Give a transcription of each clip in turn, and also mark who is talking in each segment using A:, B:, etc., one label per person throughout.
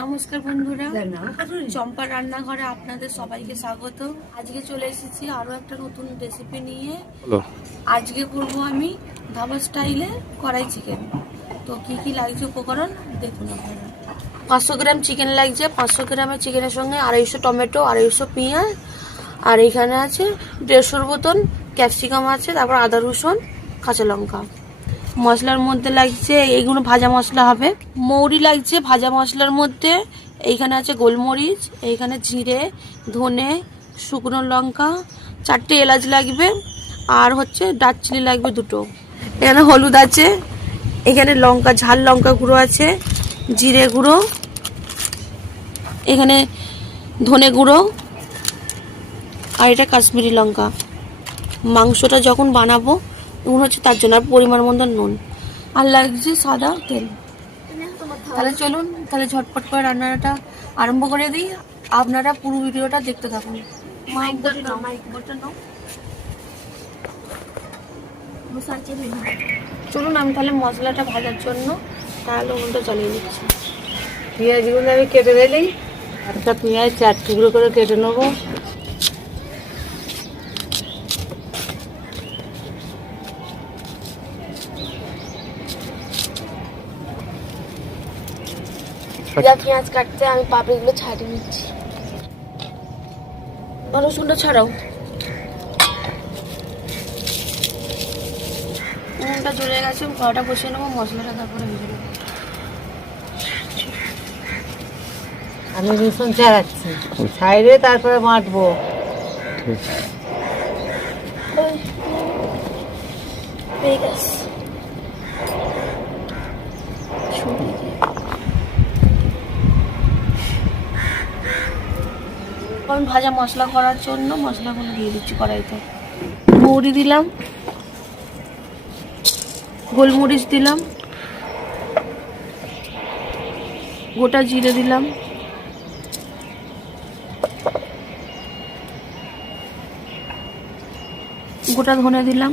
A: নমস্কার বন্ধুরা। চম্পা রান্নাঘরে আপনাদের সবাইকে স্বাগত। আজকে চলে এসেছি আরও একটা নতুন রেসিপি নিয়ে। আজকে করব আমি ধাবা স্টাইলে কড়াই চিকেন তো কি কি লাগছে উপকরণ দেখুন আপনারা। পাঁচশো গ্রাম চিকেন লাগছে। পাঁচশো গ্রামের চিকেনের সঙ্গে আড়াইশো টমেটো আড়াইশো পেঁয়াজ আর এখানে আছে দেড়শোর বোতল ক্যাপসিকাম আছে তারপর আদা রসুন কাঁচা লঙ্কা। মশলার মধ্যে লাগছে এইগুলো ভাজা মশলা হবে। মৌরি লাগছে ভাজা মশলার মধ্যে। এইখানে আছে গোলমরিচ, এইখানে জিরে, ধনে, শুকনো লঙ্কা, চারটে এলাচ লাগবে। আর হচ্ছে দারচিনি লাগবে দুটো। এখানে হলুদ আছে, এখানে লঙ্কা, ঝাল লঙ্কা গুঁড়ো আছে, জিরে গুঁড়ো, এখানে ধনে গুঁড়ো, আর এটা কাশ্মীরি লঙ্কা। মাংসটা যখন বানাবো নুন হচ্ছে তার জন্য আর পরিমাণ মতো নুন। আর লাগছে সাদা তেল। তাহলে চলুন তাহলে ঝটপট করে রান্নাটা আরম্ভ করে দিই। আপনারা পুরো ভিডিওটা দেখতে থাকুন। চলুন আমি তাহলে মশলাটা ভাজার জন্য তাহলে উনুনটা চালিয়ে দিচ্ছি
B: পেঁয়াজগুলো আমি কেটে দিলেই একটা পেঁয়াজ চার টুকরো করে কেটে নেব।
A: যা পেঁয়াজ কাটতে আমি পাপড়িগুলো ছাড়িয়ে নিচ্ছি। রসুনটা ছাড়াও। উনুনটা জ্বলে গেছে কড়াটা বসিয়ে নেব মশলাটা তারপরে ভেজে নেব।
B: আমি রসুন চালাচ্ছি সাইডে তারপরে বাটবো।
A: ঠিক গেছে। আমি ভাজা মশলা করার জন্য মশলাগুলো দিয়ে দিচ্ছি কড়াইতে। মৌরি দিলাম। গোলমরিচ দিলাম। গোটা জিরে দিলাম। গোটা ধনে দিলাম।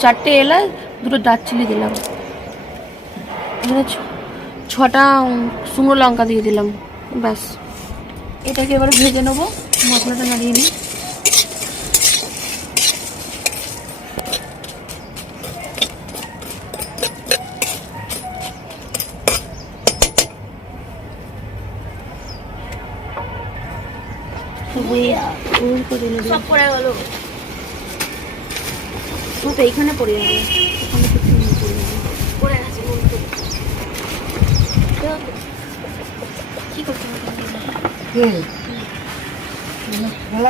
A: চারটে এলাচ, দুটো দারচিনি দিলাম। ছটা শুকনো লঙ্কা দিয়ে দিলাম। ব্যাস। এটাকে এবার ভেজে নেব। মশলাটা নাড়িয়ে নিই। সব পড়ে গেল। তো এইখানে পড়ে যাবে এখানে তো তুমি পড়ে যাবে পড়ে গেছে মন থেকে। কি করতে হবে
B: তেল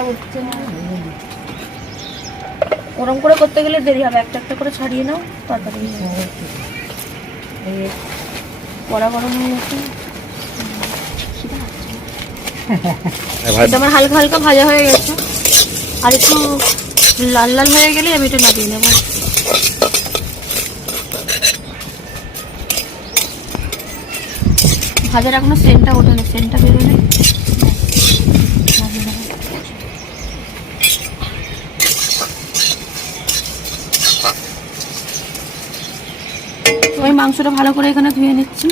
B: হচ্ছে না
A: ওরম করে করতে গেলে দেরি হবে। একটা একটা করে ছাড়িয়ে নাও তাড়াতাড়ি কড়া গরম হয়ে গেছে। আমার হালকা হালকা ভাজা হয়ে গেছে। আর একটু লাল লাল হয়ে গেলে আমি এটা নামিয়ে নেব। ভাজার এখনও সেন্টটা ওঠেনি সেন্টটা বেরোলে। ওই মাংসটা ভালো করে এখানে ধুয়ে নিচ্ছি।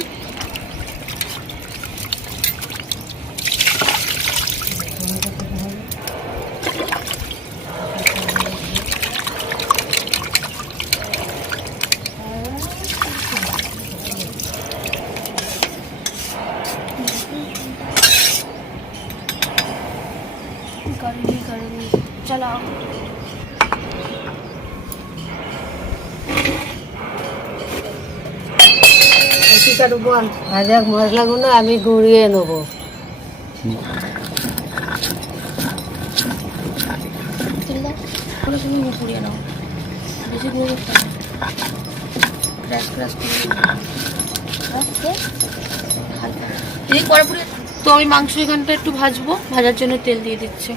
B: এটিকার উপর ভাজা মশলাগুলো আমি গুঁড়িয়ে নেব।
A: বেশি তো আমি মাংস এখানটা একটু ভাজবো, ভাজার জন্য তেল দিয়ে দিচ্ছে।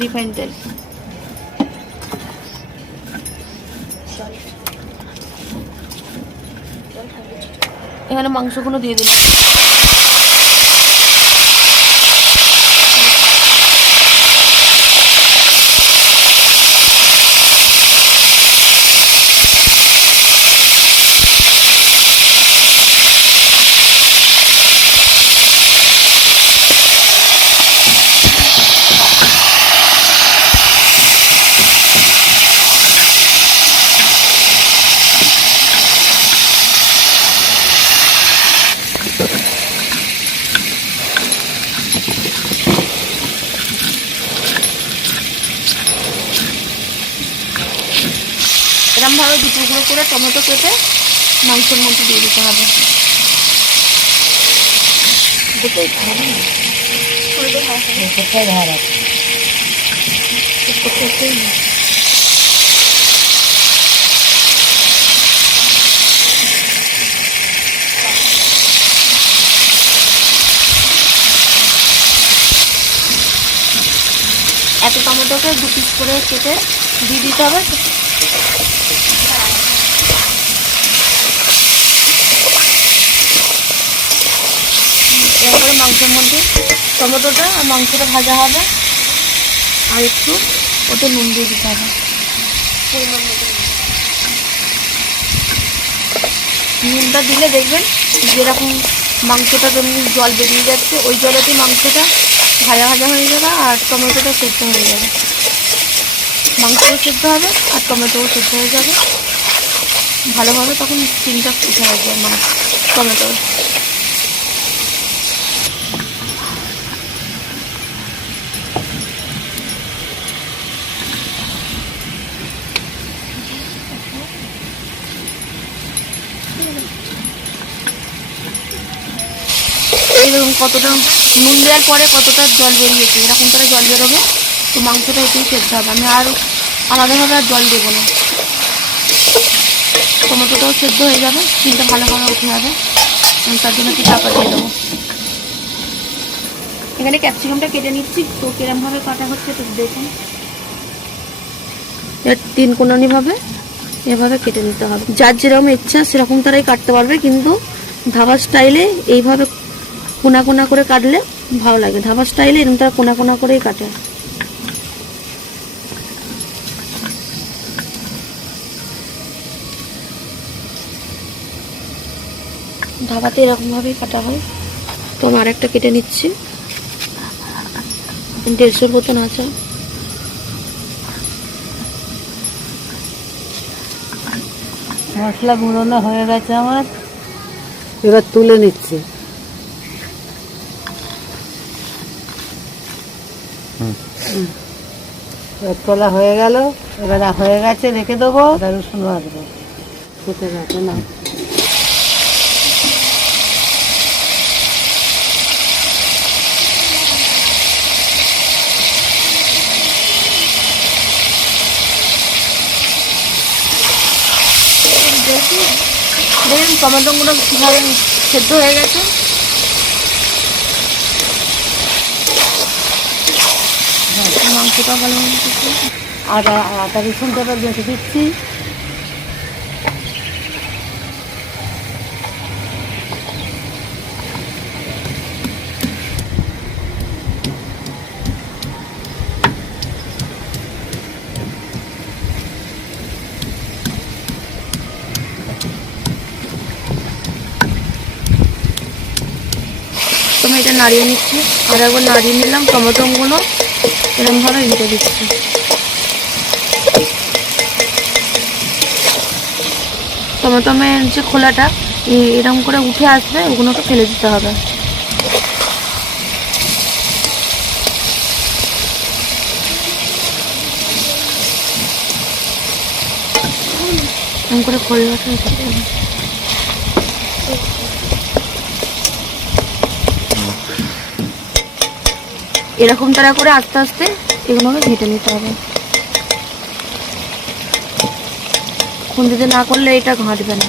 A: রিফাইন তেল। এখানে মাংসগুলো দিয়ে দিলাম দু টুকরো করে টমেটো কেটে মাংসের মধ্যে দিয়ে দিতে হবে। এত টমেটোকে দু পিস করে কেটে দিয়ে দিতে হবে। এরপরে মাংসের মধ্যে। টমেটোটা আর মাংসটা ভাজা হবে। আর একটু ওতে নুন দিয়ে দিতে হবে। নুনটা দিলে দেখবেন যেরকম মাংসটা যেমনি জল বেরিয়ে যাচ্ছে, ওই জলেতেই মাংসটা ভাজা ভাজা হয়ে যাবে আর টমেটোটা সেদ্ধ হয়ে যাবে। মাংসও সেদ্ধ হবে আর টমেটোও সেদ্ধ হয়ে যাবে। ভালোভাবে তখন স্কিনটা উঠে আসবে মাংস টমেটোর। দেখুন কতটা নুন দেওয়ার পরে কতটা জল বেরিয়েছে, এরকম করে জল বেরোবে, তো মাংসটা এতেই সেদ্ধ হবে। আমি আর আলাদাভাবে আর জল দেবো না। টমেটোটাও সেদ্ধ হয়ে যাবে চিনটা ভালোভাবে উঠে যাবে, আমি তার জন্য একটু চাপা দিয়ে দেবো। এখানে ক্যাপসিকামটা কেটে নিচ্ছি, তো কিরমভাবে কাটা হচ্ছে তো দেখুন। তিন কোনানিভাবে এভাবে কেটে নিতে হবে। যার যেরকম ইচ্ছা সেরকম তারাই কাটতে পারবে, কিন্তু ধাবা স্টাইলে এইভাবে কোনা কোনা করে কাটলে ভালো লাগে। ধাবা স্টাইলে এরকম তারা কোনা কোনা করেই কাটে। ধাবাতে এরকমভাবেই কাটা হয়। তো আমি আরেকটা কেটে নিচ্ছি। দেড়শোর মতন আছে।
B: মশলা গুঁড়োনো হয়ে গেছে আমার। এবার তুলে নিচ্ছি
C: হুম।
B: হুম। এবার তোলা হয়ে গেল, এবার হয়ে গেছে, রেখে দেবো, আদা রসুন বাঁধবো। খেতে গেছে না।
A: দেখুন দেখুন, টমেটোগুলো কীভাবে সেদ্ধ হয়ে গেছে। মাংসটা ভালো
B: আদা আদা রসুনটা এবার বেটে দিচ্ছি।
A: আমি এটা নাড়িয়ে নিচ্ছি। আর একবার নাড়িয়ে নিলাম টমেটোগুলো। এরকমভাবে ঘিরে দিচ্ছি। টমেটোমের যে খোলাটা, এ- এরকম করে উঠে আসবে, ওগুলোকে ফেলে দিতে হবে। এরকম করে খোলাটা এরকম তারা করে আস্তে আস্তে এগুলোকে ঘেটে নিতে হবে। খুন্দিতে না করলে এটা ঘাঁটবে না।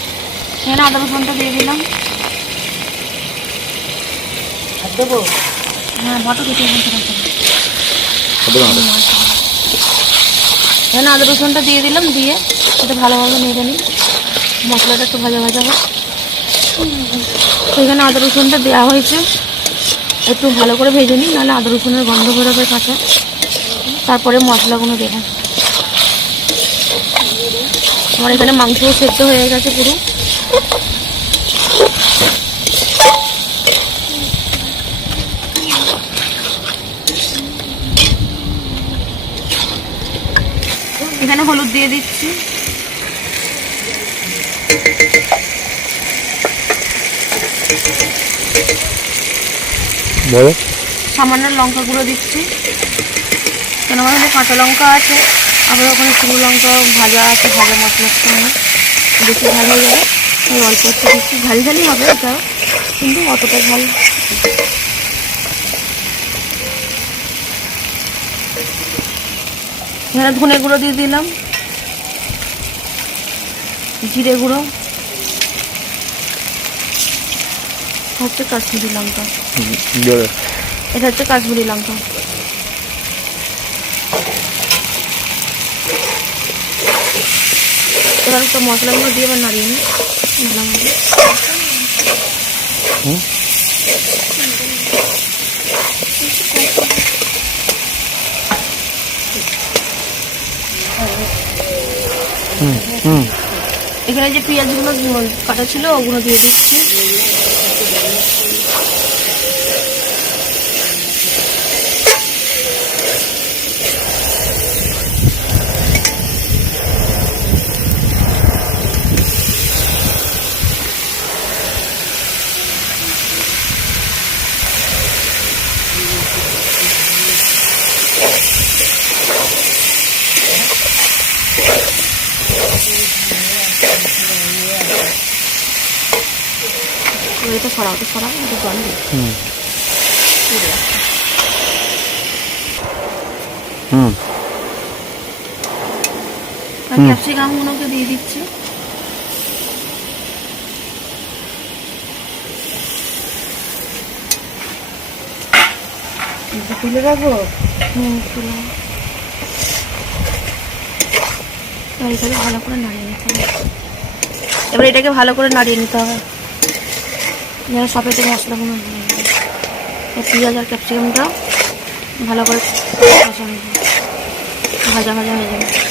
A: এখানে আদা রসুনটা দিয়ে দিলাম।
B: দেবো?
A: হ্যাঁ বটো দিতে এখান আদা রসুনটা দিয়ে দিলাম দিয়ে এটা ভালোভাবে নেড়ে নিই। মশলাটা একটু ভাজা ভাজা হোক। এখানে আদা রসুনটা দেওয়া হয়েছে। একটু ভালো করে ভেজে নিই নাহলে আদা রসুনের গন্ধ বেরোবে কাঁচা তারপরে মশলাগুলো দেবো। আমার এখানে মাংসও সেদ্ধ হয়ে গেছে পুরো। এখানে হলুদ দিয়ে দিচ্ছি।
C: বলো।
A: সামান্য লঙ্কা গুঁড়ো দিচ্ছি। কেন আমার কাঁচা লঙ্কা আছে। আবার ওখানে শুকনো লঙ্কা ভাজা আছে ভাজা মশলার সঙ্গে। বেশি ঝাল হয়ে যাবে। অল্প একটু দিচ্ছি। ঝাল ঝালই হবে এটা কিন্তু অতটা ঝাল এখানে ধনে গুঁড়ো দিয়ে দিলাম। জিরে গুঁড়ো। হচ্ছে কাশ্মীরি লঙ্কা। এটা হচ্ছে কাশ্মীরি লঙ্কা। এবার তো মশলাগুলো দিয়ে এবার নাড়িয়ে নিই।
C: হুম হুম হুম
A: এখানে যে পেঁয়াজগুলো কাটা ছিল ওগুলো দিয়ে দিচ্ছি। এবার এটা সরাও এটা সরাও এটা জল
C: হুম হুম
A: ক্যাপসিকামগুলোকে দিয়ে দিচ্ছি।
B: তুলে রাখব?
A: হুম তুলে নাও। এবার এটাকে ভালো করে নাড়িয়ে নিতে হবে। এবার এটাকে ভালো করে নাড়িয়ে নিতে হবে। যেন সবেতে মশলাগুলো পেঁয়াজ আর ক্যাপসিকামটা ভালো করে ভাজা ভাজা হয়ে যাবে।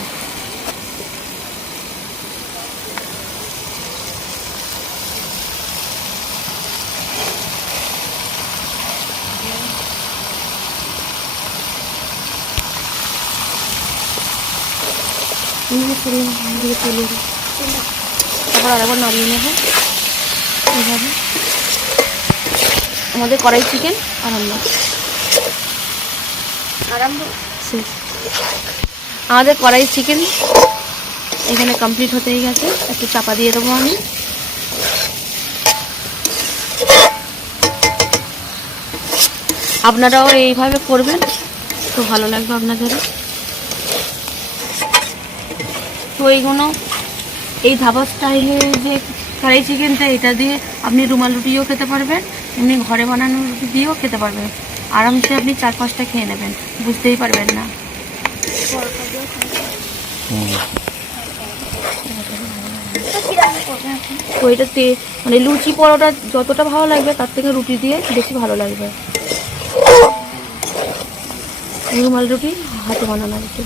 A: এইভাবে নাও, এইদিকে তুলে তারপর আরেকবার নাড়িয়ে নেব। এইভাবে। আমাদের কড়াই চিকেন আরম্ভ আরম্ভ শেষ আমাদের কড়াই চিকেন এখানে কমপ্লিট হতেই গেছে। একটু চাপা দিয়ে দেবো আমি। আপনারাও এইভাবে করবেন। তো ভালো লাগবে আপনাদেরও তো এইগুলো, এই ধাবা স্টাইলে যে কড়াই চিকেনটা এটা দিয়ে আপনি রুমাল রুটিও খেতে পারবেন, এমনি ঘরে বানানো রুটি দিয়েও খেতে পারবেন। আরামসে আপনি চার পাঁচটা খেয়ে নেবেন, বুঝতেই পারবেন না। তো এটাতে মানে লুচি পরোটা যতটা ভালো লাগবে, তার থেকে রুটি দিয়ে বেশি ভালো লাগবে। রুমাল রুটি, হাতে বানানো রুটি।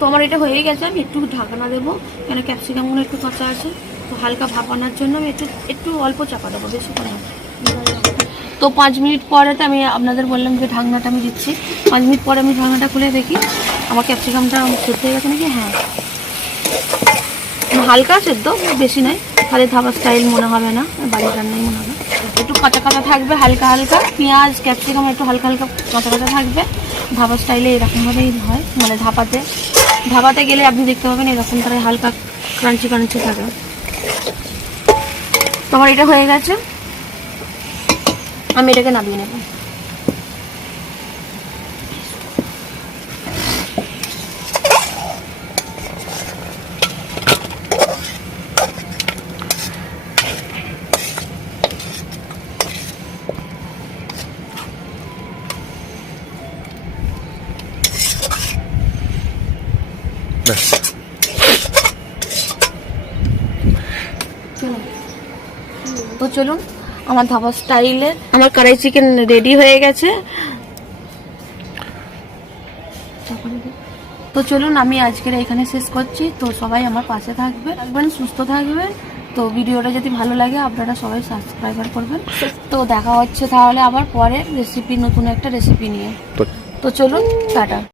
A: তো আমার এটা হয়ে গেছে, আমি একটু ঢাকনা দেবো, কেন ক্যাপসিকামগুলো একটু কাঁচা আছে, তো হালকা ভাপানোর জন্য আমি একটু একটু অল্প চাপা দেবো, বেশি করে তো পাঁচ মিনিট পরেতে আমি আপনাদের বললাম যে ঢাকনাটা আমি দিচ্ছি। পাঁচ মিনিট পরে আমি ঢাকনাটা খুলে দেখি, আমার ক্যাপসিকামটা সেদ্ধ হয়ে গেছে নাকি? হ্যাঁ। হালকা সেদ্ধ, বেশি নয়, খালি ধাবা স্টাইল মনে হবে না, বাড়ির রান্নাই মনে হবে। একটু কাঁচা কাঁচা থাকবে, হালকা হালকা। পেঁয়াজ ক্যাপসিকাম একটু হালকা হালকা কাঁচা কাঁচা থাকবে। ধাবা স্টাইলে এরকমভাবেই হয় মানে ধাপাতে। ধাবাতে গেলে আপনি দেখতে পাবেন এরকম তারা হালকা ক্রাঞ্চি ক্রাঞ্চি থাকে। তোমার এটা হয়ে গেছে। আমি এটাকে নামিয়ে নেব।
C: ব্যাস
A: তো চলুন আমার ধাবা স্টাইলে আমার কড়াই চিকেন রেডি হয়ে গেছে। তো চলুন আমি আজকের এখানে শেষ করছি। তো সবাই আমার পাশে থাকবে থাকবেন সুস্থ থাকবে তো ভিডিওটা যদি ভালো লাগে আপনারা সবাই সাবস্ক্রাইবার করবেন। তো দেখা হচ্ছে তাহলে আবার পরে রেসিপি নতুন একটা রেসিপি নিয়ে।
C: তো
A: তো চলুন টাটা।